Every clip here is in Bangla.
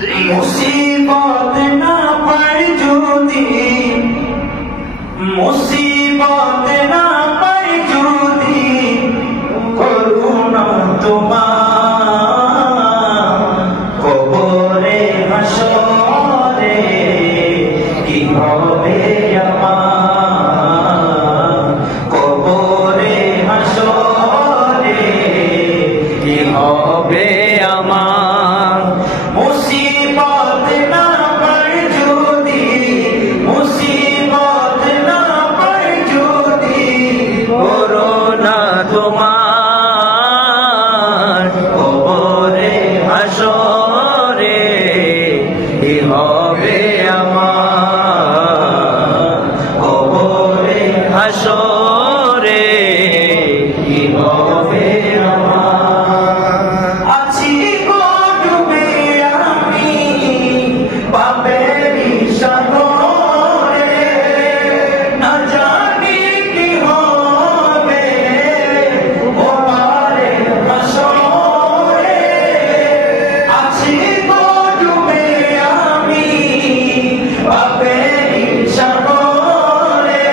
মুসিবত না পাই যদি, মুসিবত না পাই যদি, করুণা তোমার কবরে হাসরে কি হবে আমার, কবরে হাসরে কি হবে আমার। মুসিবত না পাই যদি, মুসিবত না পাই যদি, করুণা তোমার কবরে হাসরে কি হবে আমার, কবরে হাসরে কি হবে আমার। আছি গো ডুবে আমি পাপেরই সাগরে, না জানি কি হবে ওপারে হাসরে। আছি গো ডুবে আমি পাপেরই সাগরে,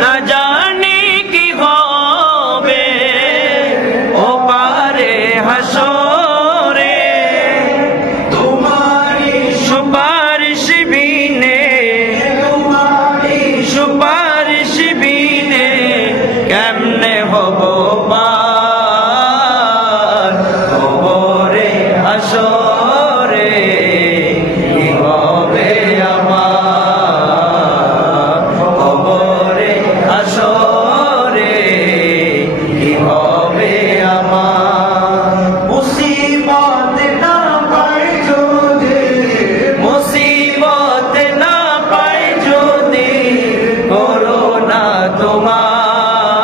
না জানি কি হবে ওপারে হাসরে। তোমারি সুপারিশ বিনে, তোমারি সুপারিশ বিনে কেমনে হব পার, কবরে হাসরে কি হবে আমার, কবরে হাসরে কি হবে আমার। মুসিবত না পাই যদি, মুসিবত না পাই যদি, করুণা তোমার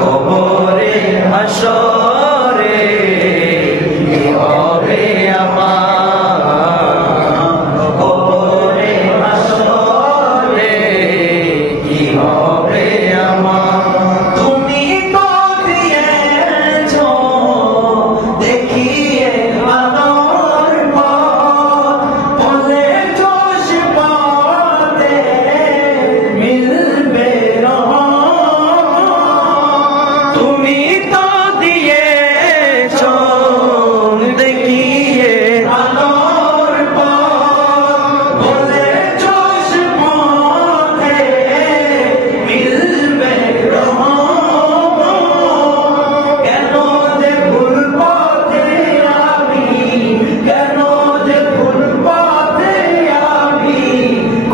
কবরে হাসরে কি হবে আমার, কবরে হাসরে কি হবে আমার। তুমি তো দিয়েছো দেখিয়ে আলোর পথ, বলেছো সে পথে মিলবে রহমত। তুমি তো দিয়েছো দেখিয়ে আলোর পথ, বলেছো সে পথে মিলবে রহমত। কেন যে ভুল পথে আমি, কেন যে ভুল পথে আমি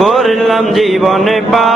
করলাম জীবনে পা